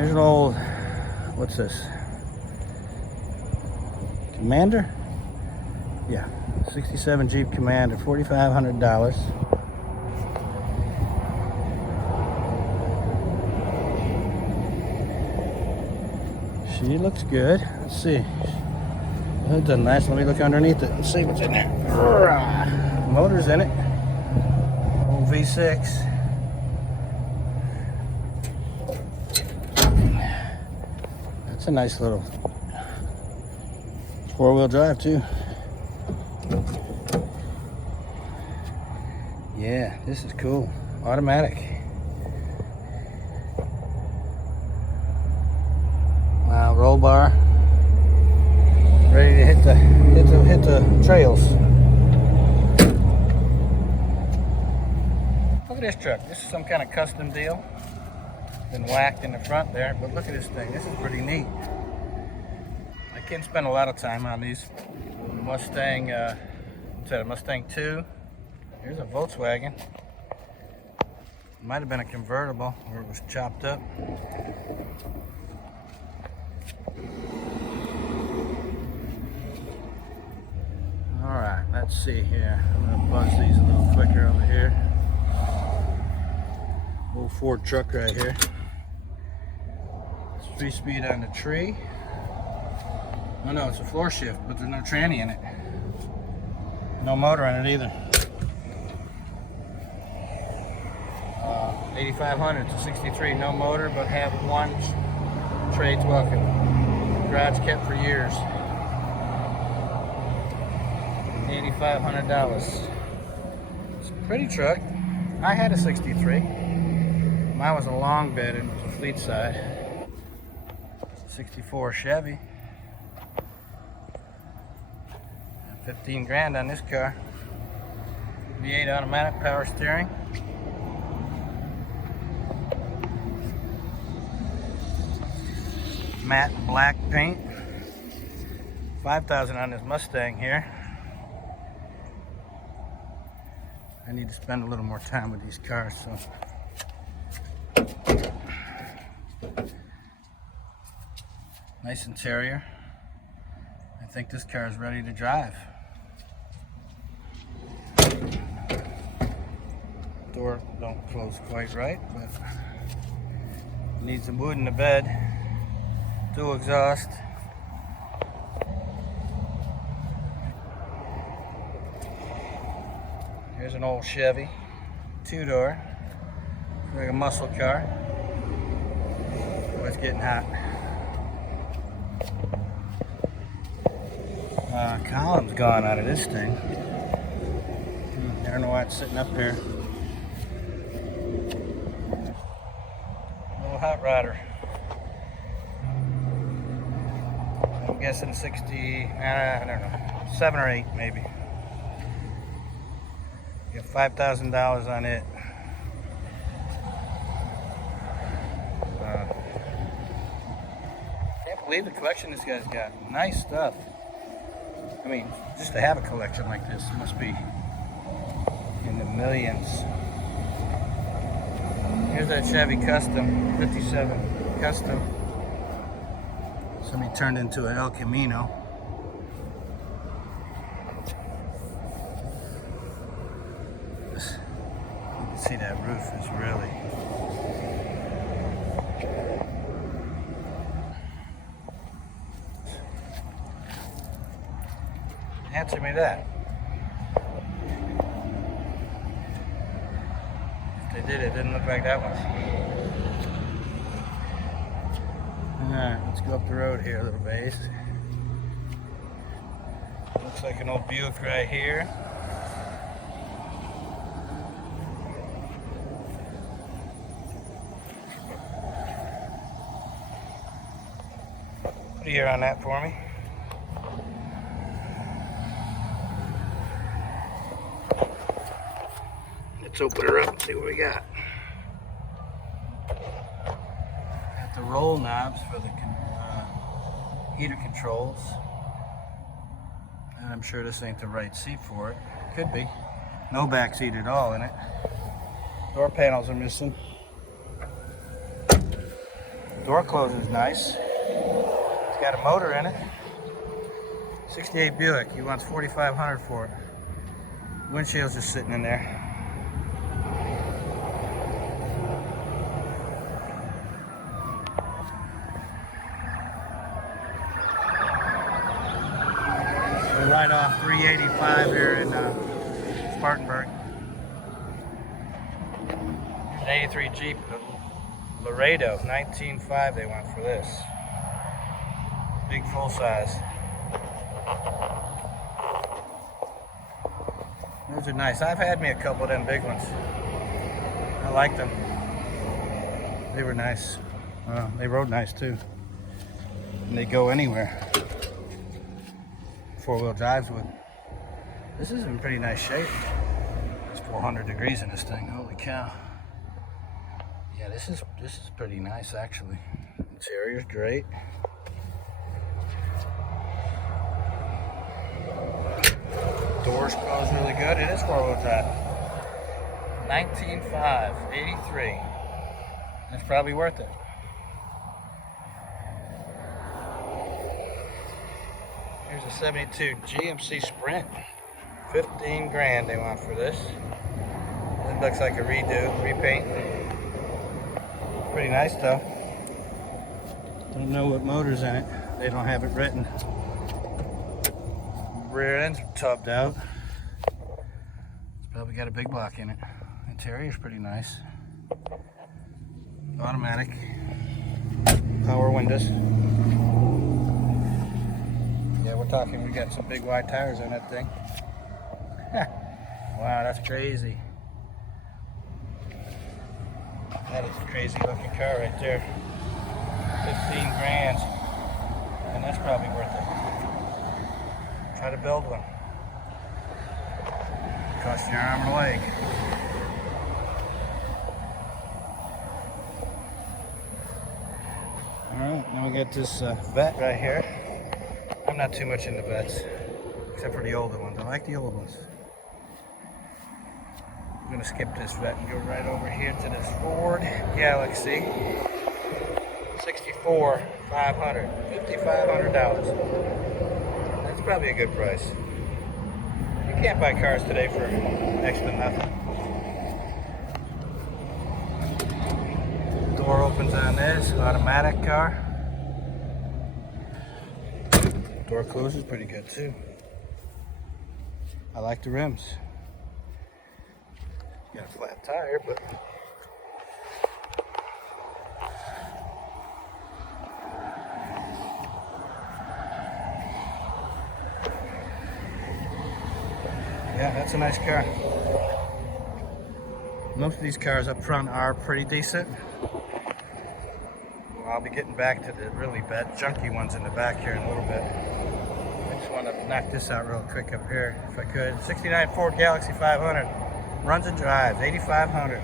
Here's an old, what's this? Commander? Yeah, 67 Jeep Commander, $4,500. She looks good. Let's see. The hood's nice. Let me look underneath it and see what's in there. Motor's in it. Old V6. That's a nice little four-wheel drive too. Yeah, this is cool. Automatic. Wow, roll bar. Ready to hit the trails. Look at this truck. This is some kind of custom deal. Been whacked in the front there, but look at this thing. This is pretty neat. I can't spend a lot of time on these. Mustang, what's that, a Mustang 2. Here's a Volkswagen. Might have been a convertible where it was chopped up. Alright, let's see here. I'm going to buzz these a little quicker over here. Old Ford truck right here. 3-speed on the tree. Oh no, it's a floor shift, but there's no tranny in it. No motor in it either. 8500 to 63, no motor, but have one trades welcome. Garage kept for years. $8,500. It's a pretty truck. I had a 63. Mine was a long bed and it was a fleet side. 64 Chevy. 15 grand on this car. V8 automatic, power steering. Matte black paint. 5,000 on this Mustang here. I need to spend a little more time with these cars, so. Nice interior. I think this car is ready to drive. Door don't close quite right, but needs some wood in the bed. Dual exhaust. Here's an old Chevy, 2-door, like a muscle car. Oh, it's getting hot. Column's gone out of this thing. I don't know why it's sitting up here. Little hot rodder. I'm guessing 60, I don't know, 7 or 8 maybe. You got $5,000 on it. Can't believe the collection this guy's got. Nice stuff. I mean, just to have a collection like this, it must be in the millions. Here's that Chevy Custom, 57 Custom. Somebody turned into an El Camino. You can see that roof is really... Answer me that. If they did, it didn't look like that one. Alright, let's go up the road here a little ways. Looks like an old Buick right here. Put a year on that for me. Let's open her up and see what we got. Got the roll knobs for the heater controls. And I'm sure this ain't the right seat for it. Could be. No back seat at all in it. Door panels are missing. Door closer is nice. It's got a motor in it. 68 Buick. He wants $4,500 for it. Windshield's just sitting in there. We're right off 385 here in Spartanburg. An 83 Jeep Laredo, 19.5 they want for this. Big full size. Those are nice. I've had me a couple of them big ones. I like them. They were nice. They rode nice too. And they go anywhere. Four-wheel drives with. This is in pretty nice shape. It's 400 degrees in this thing. Holy cow. Yeah, this is pretty nice actually. Interior's great. Doors close really good. It is four-wheel drive. 19.5, 83. That's probably worth it. Here's a 72 GMC Sprint. 15 grand they want for this. It looks like a repaint. Pretty nice though. Don't know what motor's in it. They don't have it written. Rear end's tubbed out. It's probably got a big block in it. Interior's pretty nice. Automatic. Power windows. Yeah, we're talking, we got some big wide tires on that thing. Wow, that's crazy. That is a crazy looking car right there. 15 grand. And that's probably worth it. Try to build one. Cost you an arm and a leg. Alright, now we got this vet right here. I'm not too much into vets, except for the older ones. I like the older ones. I'm going to skip this vet and go right over here to this Ford Galaxy. 64, $500, $5,500. That's probably a good price. You can't buy cars today for next to nothing. Door opens on this, automatic car. Door closes pretty good too. I like the rims. Got a flat tire, but yeah, that's a nice car. Most of these cars up front are pretty decent. I'll be getting back to the really bad, junky ones in the back here in a little bit. I just want to knock this out real quick up here, if I could. 69 Ford Galaxy 500. Runs and drives, $8,500.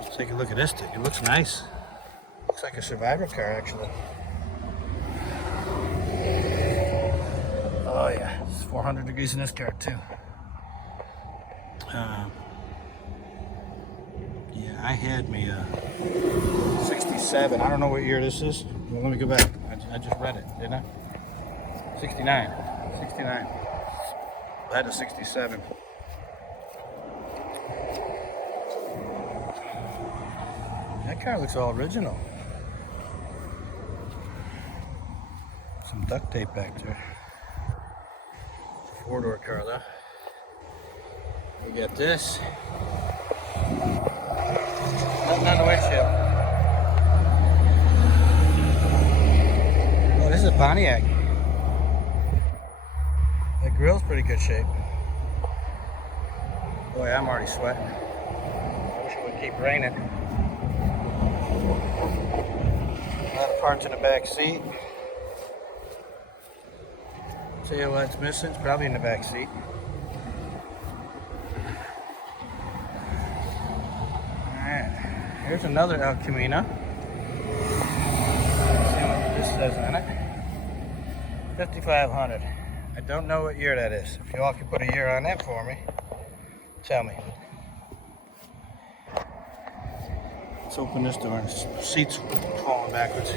Let's take a look at this thing. It looks nice. Looks like a survivor car, actually. Oh yeah, it's 400 degrees in this car too. Yeah, I had me a 67. I don't know what year this is. Well, let me go back. I just read it, didn't I? 69. 69. I had a 67. That car looks all original. Some duct tape back there. Four-door car though. We got this. Nothing on the windshield. Oh, this is a Pontiac. The grill's pretty good shape. Boy, I'm already sweating. I wish it would keep raining. A lot of parts in the back seat. Tail light's missing. It's probably in the back seat. Alright, here's another El Camino. Let's see what this says on it. 5,500. I don't know what year that is. If you all could put a year on that for me, tell me. Let's open this door. The seat's falling backwards.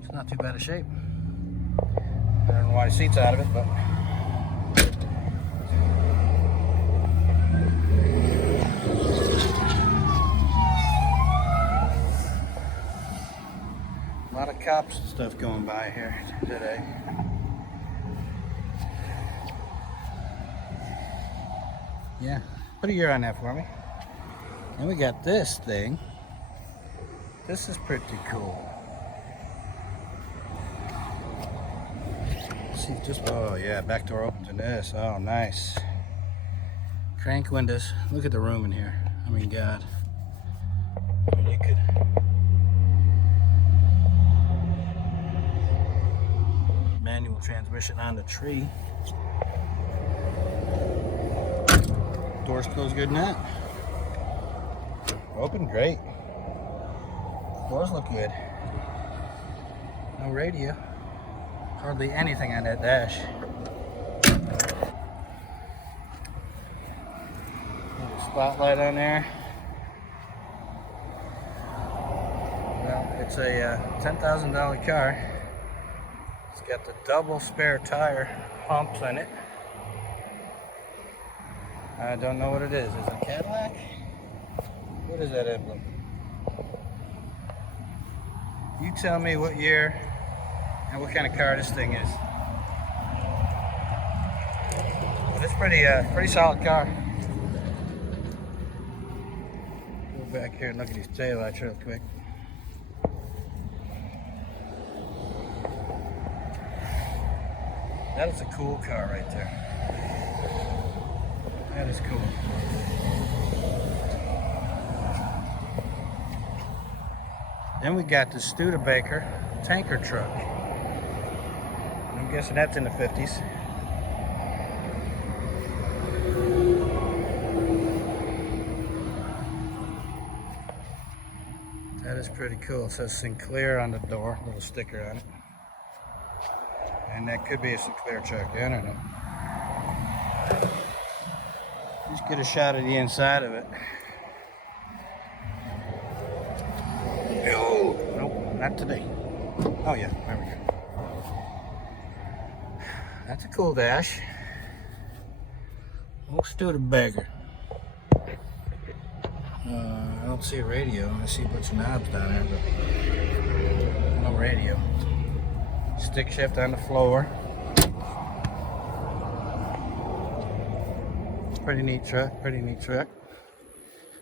It's not too bad a shape. I don't know why the seat's out of it, but a lot of cops and stuff going by here today. Yeah, put a year on that for me. And we got this thing. This is pretty cool. Let's see if just, oh yeah, back door opens in this. Oh, nice. Crank windows. Look at the room in here. I mean, God. I mean, you could. Manual transmission on the tree. Doors close good in that. Open, great. Doors look good. No radio. Hardly anything on that dash. Spotlight on there. Well, it's a $10,000 car. It's got the double spare tire pumps in it. I don't know what it is. Is it a Cadillac? What is that emblem? You tell me what year and what kind of car this thing is. But it's pretty solid car. Go back here and look at these taillights real quick. That is a cool car right there. That is cool. Then we got the Studebaker tanker truck. I'm guessing that's in the 50s. That is pretty cool. It says Sinclair on the door, little sticker on it. And that could be a Sinclair truck, I don't know. Just get a shot of the inside of it. Oh, nope, not today. Oh yeah, there we go. That's a cool dash. Let's do the beggar. I don't see a radio. I see a bunch of knobs down there, but no radio. Stick shift on the floor. Pretty neat truck, pretty neat truck.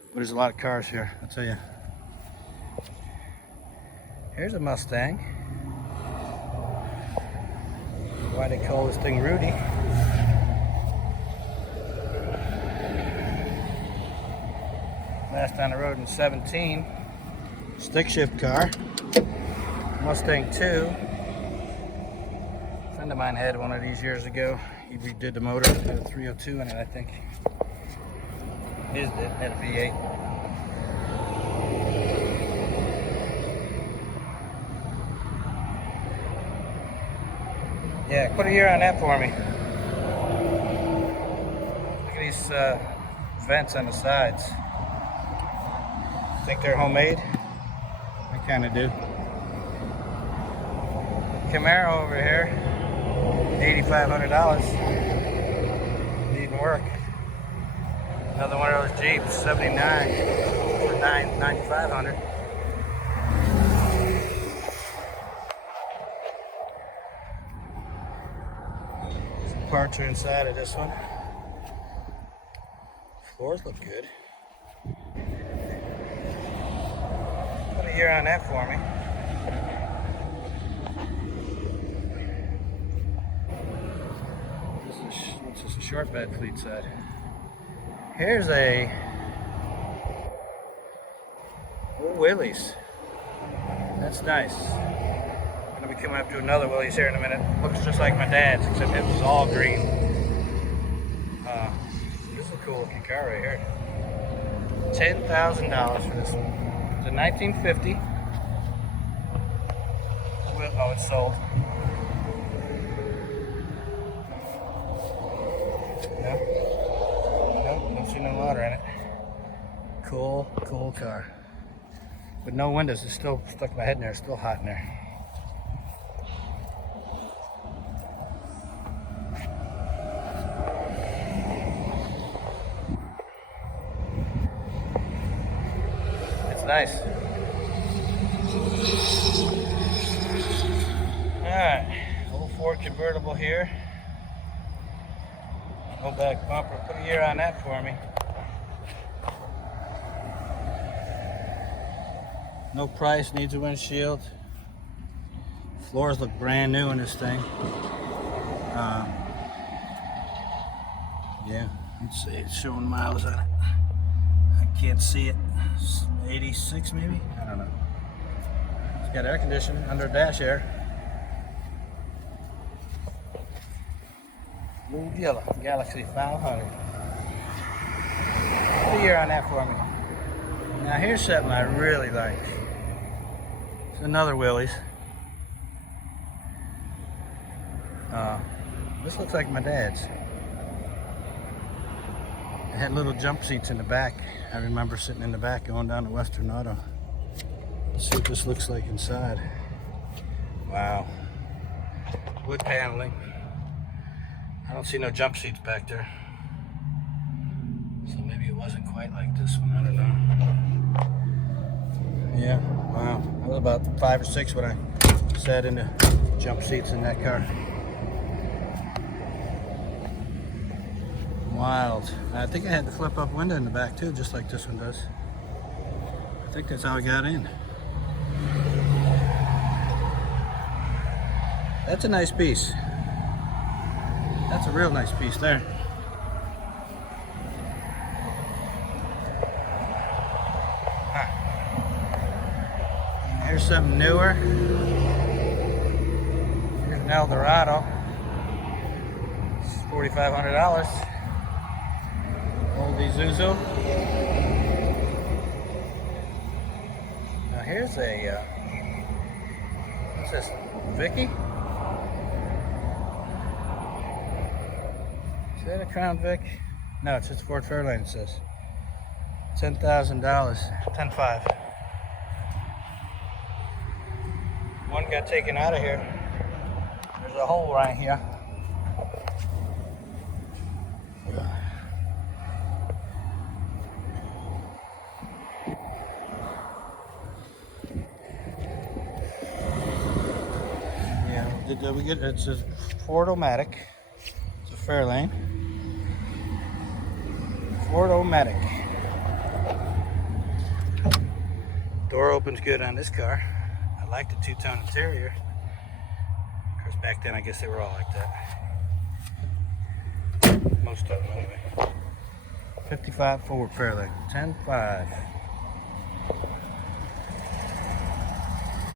But there's a lot of cars here, I'll tell you. Here's a Mustang. Why they call this thing Rudy. Last on the road in 17. Stick shift car. Mustang 2. A friend of mine had one of these years ago. He redid the motor, put a 302 in it, I think. His did, had a V8. Yeah, put a year on that for me. Look at these vents on the sides. Think they're homemade? I kind of do. Camaro over here. $8,500. Needing work. Another one of those Jeeps, 79 for $9,500. Some parts are inside of this one. Floors look good. Put a year on that for me. What's this, a short bed fleet side. Here's a Willys. That's nice. I'm gonna be coming up to another Willys here in a minute. Looks just like my dad's, except it was all green. This is a cool looking car right here. $10,000 for this one. It's a 1950. Oh, it's sold. No, don't see no motor in it. Cool, cool car. With no windows, it's still stuck my head in there. It's still hot in there. It's nice. Alright, old Ford convertible here. No back bumper. Put a year on that for me. No price, needs a windshield. Floors look brand new in this thing. Yeah, let's see, it's showing miles on it. I can't see it. 86 maybe? I don't know. It's got air conditioning under dash air. Blue yellow Galaxy 500. Put a year on that for me. Now here's something I really like. It's another Willys. This looks like my dad's. It had little jump seats in the back. I remember sitting in the back going down to Western Auto. Let's see what this looks like inside. Wow. Wood paneling. I don't see no jump seats back there. So maybe it wasn't quite like this one, I don't know. Yeah, wow. I was about 5 or 6 when I sat in the jump seats in that car. Wild. I think I had the flip up window in the back too, just like this one does. I think that's how I got in. That's a nice piece. That's a real nice piece there. Huh. Here's something newer. Here's an Eldorado. It's $4,500. Old Isuzu. Now here's a, what's this, Vicky? Is that a Crown Vic? No, it's just Ford Fairlane, it says. $10,000, $10,500. One got taken out of here. There's a hole right here. Did we get it? It's a Ford-O-Matic. It's a Fairlane. Ford-O-Matic. Door opens good on this car. I like the two-tone interior. Of course, back then I guess they were all like that. Most of them anyway. 55 Ford Fairlane. 10.5.